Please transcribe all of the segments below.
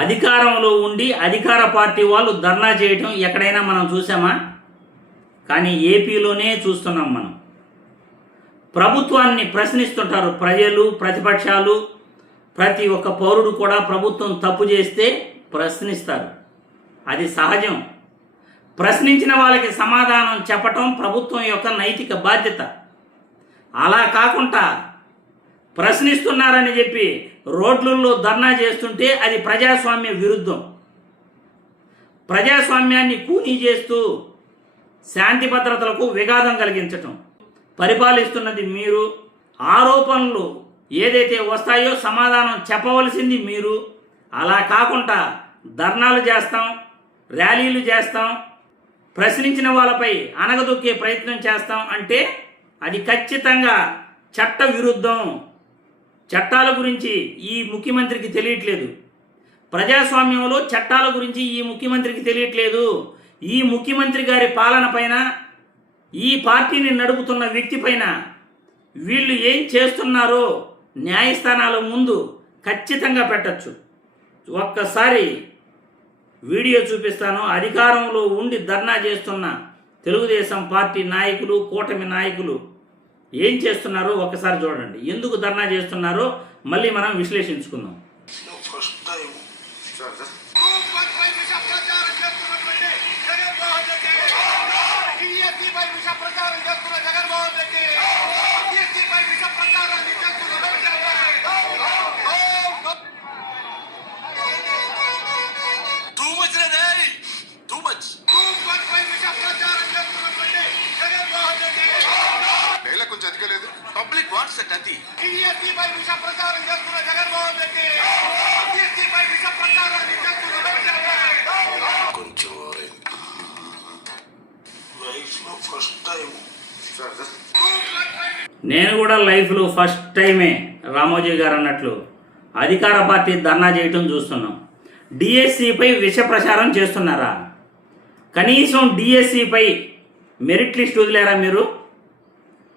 అధికారంలో ఉండి అధికార పార్టీ వాళ్ళు ధర్నా చేయటం ఎక్కడైనా మనం చూసామా? కానీ ఏపీలోనే చూస్తున్నాం మనం. ప్రభుత్వాన్ని ప్రశ్నిస్తుంటారు ప్రజలు, ప్రతిపక్షాలు, ప్రతి ఒక్క పౌరుడు కూడా ప్రభుత్వం తప్పు చేస్తే ప్రశ్నిస్తారు. అది సహజం. ప్రశ్నించిన వాళ్ళకి సమాధానం చెప్పటం ప్రభుత్వం యొక్క నైతిక బాధ్యత. అలా కాకుండా ప్రశ్నిస్తున్నారని చెప్పి రోడ్లలో ధర్నా చేస్తుంటే అది ప్రజాస్వామ్య విరుద్ధం. ప్రజాస్వామ్యాన్ని కూనీ చేస్తూ శాంతి భద్రతలకు విఘాతం కలిగించటం. పరిపాలిస్తున్నది మీరు. ఆరోపణలు ఏదైతే వస్తాయో సమాధానం చెప్పవలసింది మీరు. అలా కాకుండా ధర్నాలు చేస్తాం, ర్యాలీలు చేస్తాం, ప్రశ్నించిన వాళ్ళపై అనగదొక్కే ప్రయత్నం చేస్తాం అంటే అది ఖచ్చితంగా చట్ట విరుద్ధం. చట్టాల గురించి ఈ ముఖ్యమంత్రికి తెలియట్లేదు. ప్రజాస్వామ్యంలో చట్టాల గురించి ఈ ముఖ్యమంత్రికి తెలియట్లేదు. ఈ ముఖ్యమంత్రి గారి పాలన పైన, ఈ పార్టీని నడుపుతున్న వ్యక్తి పైన వీళ్ళు ఏం చేస్తున్నారో న్యాయస్థానాల ముందు ఖచ్చితంగా పెట్టచ్చు. ఒక్కసారి వీడియో చూపిస్తాను. అధికారంలో ఉండి ధర్నా చేస్తున్న తెలుగుదేశం పార్టీ నాయకులు, కూటమి నాయకులు ఏం చేస్తున్నారో ఒకసారి చూడండి. ఎందుకు ధర్నా చేస్తున్నారో మళ్ళీ మనం విశ్లేషించుకుందాం. Public wants that. అది పై విష ప్రచారం చేస్తున్న జగన్మోహన్ రెడ్డి పై విష ప్రచారాన్ని కొంచెం లైఫ్ లో ఫస్ట్ టైం. నేను కూడా లైఫ్లో ఫస్ట్ టైమే రామోజీ గారు అన్నట్లు అధికార పార్టీ ధర్నా చేయటం చూస్తున్నాం. డిఎస్సిపై విష ప్రచారం చేస్తున్నారా? కనీసం డిఎస్సిపై మెరిట్ లిస్ట్ వదిలేరా మీరు?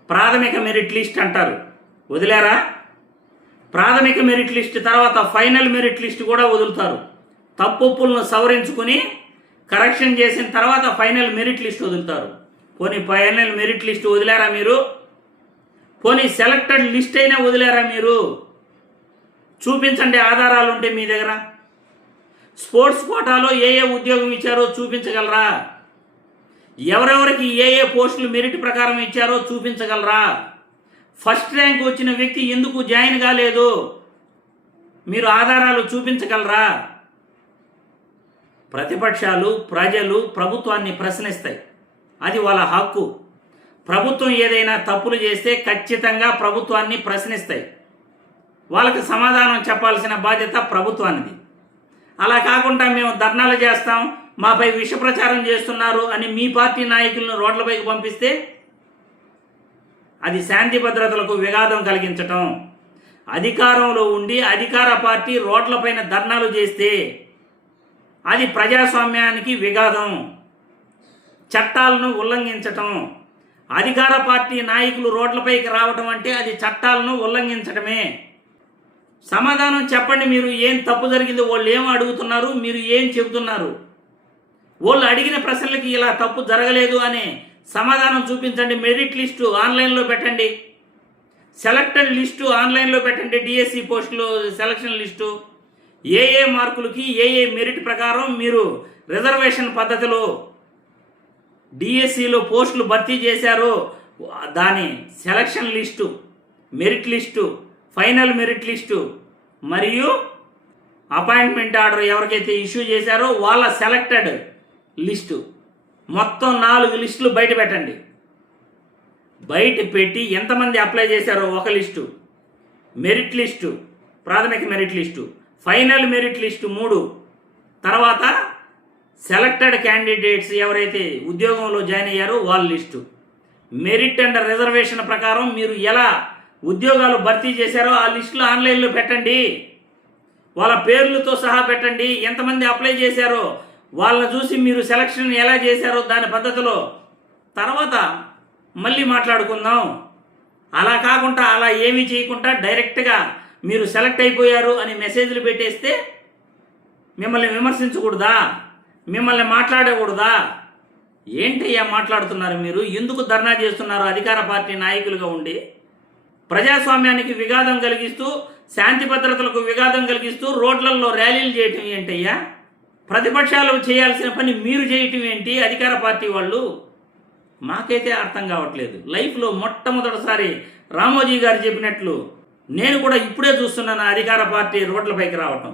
ప్రాథమిక మెరిట్ లిస్ట్ అంటారు, వదిలేరా? ప్రాథమిక మెరిట్ లిస్ట్ తర్వాత ఫైనల్ మెరిట్ లిస్ట్ కూడా వదులుతారు. తప్పులను సవరించుకుని కరెక్షన్ చేసిన తర్వాత ఫైనల్ మెరిట్ లిస్ట్ వదులుతారు. పోనీ ఫైనల్ మెరిట్ లిస్ట్ వదిలేరా మీరు? పోనీ సెలెక్టెడ్ లిస్ట్ అయినా వదిలేరా మీరు? చూపించండి ఆధారాలు ఉంటే మీ దగ్గర. స్పోర్ట్స్ కోటాలో ఏ ఉద్యోగం ఇచ్చారో చూపించగలరా? ఎవరెవరికి ఏ పోస్టులు మెరిట్ ప్రకారం ఇచ్చారో చూపించగలరా? ఫస్ట్ ర్యాంక్ వచ్చిన వ్యక్తి ఎందుకు జాయిన్ కాలేదు మీరు ఆధారాలు చూపించగలరా? ప్రతిపక్షాలు, ప్రజలు ప్రభుత్వాన్ని ప్రశ్నిస్తాయి. అది వాళ్ళ హక్కు. ప్రభుత్వం ఏదైనా తప్పులు చేస్తే ఖచ్చితంగా ప్రభుత్వాన్ని ప్రశ్నిస్తాయి. వాళ్ళకి సమాధానం చెప్పాల్సిన బాధ్యత ప్రభుత్వానిది. అలా కాకుండా మేము ధర్నాలు చేస్తాం, మాపై విష ప్రచారం చేస్తున్నారు అని మీ పార్టీ నాయకులను రోడ్లపైకి పంపిస్తే అది శాంతి భద్రతలకు విఘాతం కలిగించటం. అధికారంలో ఉండి అధికార పార్టీ రోడ్లపైన ధర్నాలు చేస్తే అది ప్రజాస్వామ్యానికి విఘాతం, చట్టాలను ఉల్లంఘించటం. అధికార పార్టీ నాయకులు రోడ్లపైకి రావటం అంటే అది చట్టాలను ఉల్లంఘించటమే. సమాధానం చెప్పండి. మీరు ఏం తప్పు జరిగిందో వాళ్ళు ఏం అడుగుతున్నారు, మీరు ఏం చెబుతున్నారు? వాళ్ళు అడిగిన ప్రశ్నలకి ఇలా తప్పు జరగలేదు అనే సమాధానం చూపించండి. మెరిట్ లిస్టు ఆన్లైన్లో పెట్టండి, సెలెక్టెడ్ లిస్టు ఆన్లైన్లో పెట్టండి. డిఎస్సి పోస్టులు సెలక్షన్ లిస్టు ఏ మార్కులకి ఏ మెరిట్ ప్రకారం మీరు రిజర్వేషన్ పద్ధతిలో డిఎస్సిలో పోస్టులు భర్తీ చేశారో దాని selection list, merit list, final merit list మరియు అపాయింట్మెంట్ ఆర్డర్ ఎవరికైతే ఇష్యూ చేశారో వాళ్ళ సెలెక్టెడ్ లిస్టు, మొత్తం 4 లిస్టులు బయట పెట్టండి. బయట పెట్టి ఎంతమంది అప్లై చేశారో ఒక లిస్టు, మెరిట్ లిస్టు, ప్రాథమిక merit list, final merit list 3, తర్వాత సెలెక్టెడ్ క్యాండిడేట్స్ ఎవరైతే ఉద్యోగంలో జాయిన్ అయ్యారో వాళ్ళ లిస్టు, మెరిట్ అండ్ రిజర్వేషన్ ప్రకారం మీరు ఎలా ఉద్యోగాలు భర్తీ చేశారో ఆ లిస్టులు ఆన్లైన్లో పెట్టండి. వాళ్ళ పేర్లతో సహా పెట్టండి. ఎంతమంది అప్లై చేశారో వాళ్ళని చూసి మీరు సెలక్షన్ ఎలా చేశారో దాని పద్ధతిలో తర్వాత మళ్ళీ మాట్లాడుకుందాం. అలా కాకుండా అలా ఏమీ చేయకుండా డైరెక్ట్గా మీరు సెలెక్ట్ అయిపోయారు అని మెసేజ్లు పెట్టేస్తే మిమ్మల్ని విమర్శించకూడదా? మిమ్మల్ని మాట్లాడకూడదా? ఏంటయ్యా మాట్లాడుతున్నారు మీరు? ఎందుకు ధర్నా చేస్తున్నారు అధికార పార్టీ నాయకులుగా ఉండి? ప్రజాస్వామ్యానికి విఘాతం కలిగిస్తూ, శాంతి భద్రతలకు విఘాతం కలిగిస్తూ రోడ్లలో ర్యాలీలు చేయటం ఏంటయ్యా? ప్రతిపక్షాలు చేయాల్సిన పని మీరు చేయటం ఏంటి? అధికార పార్టీ వాళ్ళు మాకైతే అర్థం కావట్లేదు. లైఫ్లో మొట్టమొదటిసారి రామోజీ గారు చెప్పినట్లు నేను కూడా ఇప్పుడే చూస్తున్నాను అధికార పార్టీ రోడ్లపైకి రావటం.